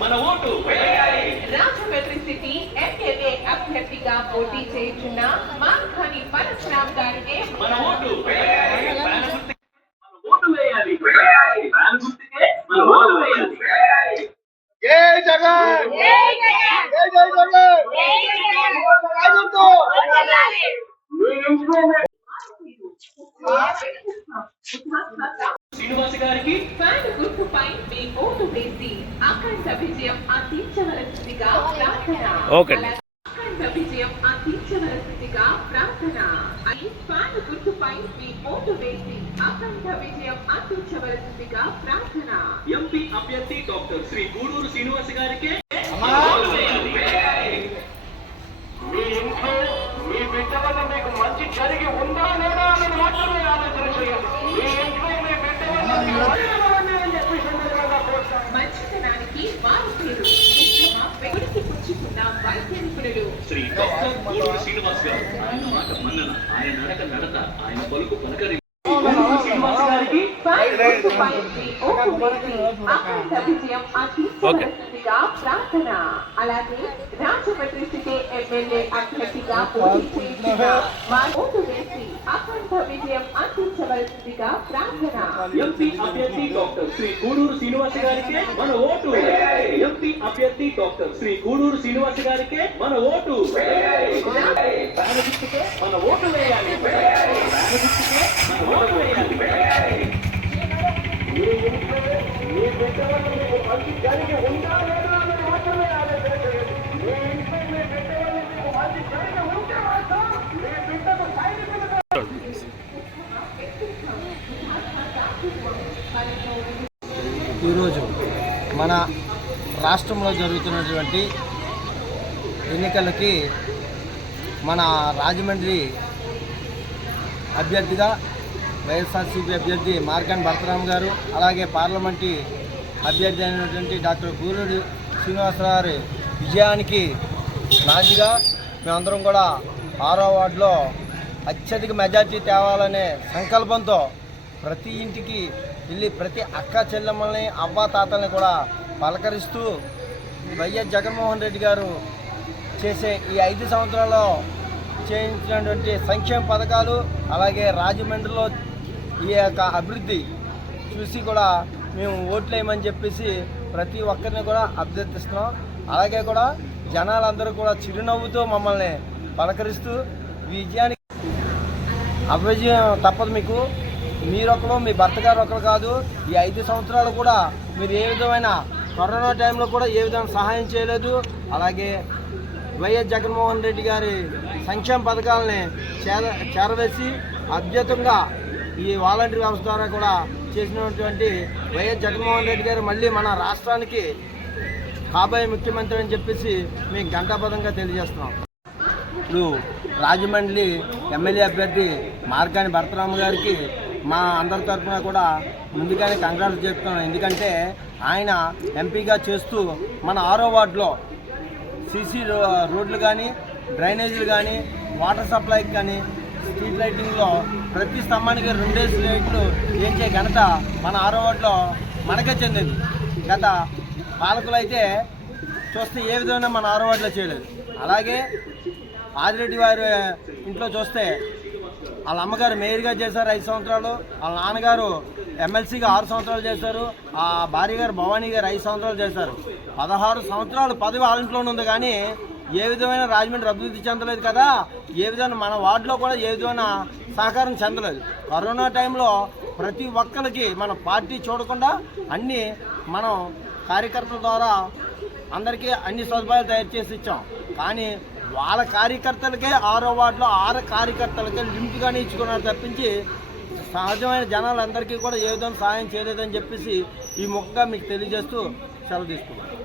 మన vote Rajahmundry city MLA అభ్యర్థిగా పోటీ చేయుచున్న మార్కాని పరశురామ్ గారికి మన ఓటు వేయాలి. జై జగన్, జై జగన్, శ్రీనివాస్ గారికి ఫ్యాన్ గుర్తుపై మీ ఓటు వేసి అఖండ విజయం అందించవలసిందిగా ప్రార్థన. అఖండ విజయం అందించవలసిందిగా ప్రార్థన. ఫ్యాన్ గుర్తుపై మీ ఓటు వేసి అఖండ విజయం అందించవలసిందిగా ప్రార్థన. ఎంపీ అభ్యర్థి డాక్టర్ శ్రీ గూడూరు శ్రీనివాస్ గారికి మీ ఇంట్లో మీ బిడ్డ వల్ల మీకు మంచి జరిగి ఉందా లేదా అని మాత్రమే ఆలోచన చేయండి. మీ ఇంట్లో మీ బిడ్డ వల్ల మంచితనానికి వారి పేరు వెలికి పుచ్చుకున్న వైద్య నిపుణులు శ్రీ డాక్టర్ గూడూరు శ్రీనివాస్ గారు. ఆయన మాట మన్నన, ఆయన నడక నడత, ఆయన పలుకు పలకరి. శ్రీనివాస్ గారికి అఖండ విజయం అందించవలసిందిగా ప్రార్థన. అలాగే రాజమండ్రి సిటీ ఎమ్మెల్యే అభ్యర్థిగా పోటీ చేస్తున్న వారి ఓటు వేసి అఖండ విజయం అందించవలసిందిగా ప్రార్థన. ఎంపీ అభ్యర్థి డాక్టర్ శ్రీ గూడూరు శ్రీనివాస్ గారికి మన ఓటు. ఎంపీ అభ్యర్థి డాక్టర్ శ్రీ గూడూరు శ్రీనివాస్ గారికి మన ఓటు. మన ఓటు వేయాలి. మన ఓటు వేయాలి. మీ ఇంట్లో మీ బిడ్డ వల్ల మీకు మంచి జరిగి ఉందా లేదా అని మాత్రమే ఆలోచన చేయండి. మీ ఇంట్లో మీ బిడ్డ వల్ల మీకు మంచి జరిగి ఉంటే మాత్రం మీ బిడ్డకు సైనికులుగా ఈరోజు మన రాష్ట్రంలో జరుగుతున్నటువంటి ఎన్నికలకి మన రాజమండ్రి అభ్యర్థిగా వైఎస్ఆర్సీపీ అభ్యర్థి మార్కాని భరతరామ్ గారు, అలాగే పార్లమెంటు అభ్యర్థి అయినటువంటి డాక్టర్ గూడూరు శ్రీనివాసరావు గారి విజయానికి నాందిగా మేమందరం కూడా 6వ వార్డులో అత్యధిక మెజార్టీ తేవాలనే సంకల్పంతో ప్రతి ఇంటికి వెళ్ళి ప్రతి అక్క చెల్లెమ్మల్ని అవ్వ తాతల్ని కూడా పలకరిస్తూ వైఎస్ జగన్మోహన్ రెడ్డి గారు చేసే ఈ 5 సంవత్సరాల్లో చేయించినటువంటి సంక్షేమ పథకాలు, అలాగే రాజమండ్రిలో ఈ యొక్క అభివృద్ధి చూసి కూడా మేము ఓట్లు వేయమని చెప్పేసి ప్రతి ఒక్కరిని కూడా అభ్యర్థిస్తున్నాం. అలాగే కూడా జనాలందరూ కూడా చిరునవ్వుతో మమ్మల్ని పలకరిస్తూ విజయానికి అభిజయం తప్పదు. మీకు మీరొకరు, మీ భర్త గారు ఒకరు కాదు. ఈ 5 సంవత్సరాలు కూడా మీరు ఏ విధమైన కరోనా టైంలో కూడా ఏ విధమైన సహాయం చేయలేదు. అలాగే వైఎస్ జగన్మోహన్ రెడ్డి గారి సంక్షేమ పథకాలని చేరవేసి అద్భుతంగా ఈ వాలంటీర్ వ్యవస్థ ద్వారా కూడా చేసినటువంటి వైఎస్ జగన్మోహన్ రెడ్డి గారు మళ్ళీ మన రాష్ట్రానికి కాబోయే ముఖ్యమంత్రి అని చెప్పేసి మేము ఘంటాపథంగా తెలియజేస్తున్నాం. ఇప్పుడు రాజమండ్రి ఎమ్మెల్యే అభ్యర్థి మార్కాని భరతరామ్ గారికి మా అందరి తరఫున కూడా ముందుగానే కంగ్రాట్స్ చెప్తున్నాం. ఎందుకంటే ఆయన ఎంపీగా చేస్తూ మన 6వ వార్డులో సీసీ రోడ్లు కానీ, డ్రైనేజీలు కానీ, వాటర్ సప్లైకి కానీ, స్ట్రీట్ లైటింగ్లో ప్రతి స్తంభానికి 2 లైట్లు వేయించే ఘనత మన 6వ వార్డులో మనకే చెందింది. గత పాలకులు అయితే చూస్తే ఏ విధంగా మన 6వ వార్డులో చేయలేదు. అలాగే ఆదిరెడ్డి వారి ఇంట్లో చూస్తే వాళ్ళ అమ్మగారు మేయర్గా చేశారు 5 సంవత్సరాలు, వాళ్ళ నాన్నగారు ఎమ్మెల్సీగా 6 సంవత్సరాలు చేశారు, ఆ భార్య గారు భవానీ గారు 5 సంవత్సరాలు చేశారు. 16 సంవత్సరాలు పదవి వాళ్ళ ఇంట్లోనే ఉంది. కానీ ఏ విధమైన రాజమండ్రి అభివృద్ధి చెందలేదు కదా, ఏ విధమైన మన వార్డులో కూడా ఏ విధమైన సహకారం చెందలేదు. కరోనా టైంలో ప్రతి ఒక్కరికి మన పార్టీ చూడకుండా అన్నీ మనం కార్యకర్తల ద్వారా అందరికీ అన్ని సదుపాయాలు తయారు చేసి ఇచ్చాం. కానీ వాళ్ళ కార్యకర్తలకే 6వ వార్డులో 6 కార్యకర్తలకే లిమిట్గానే ఇచ్చుకున్నారు తప్పించి సహజమైన జనాలందరికీ కూడా ఏ విధంగా సహాయం చేయలేదని చెప్పేసి ఈ ముఖంగా మీకు తెలియజేస్తూ సెలవు తీసుకున్నాను.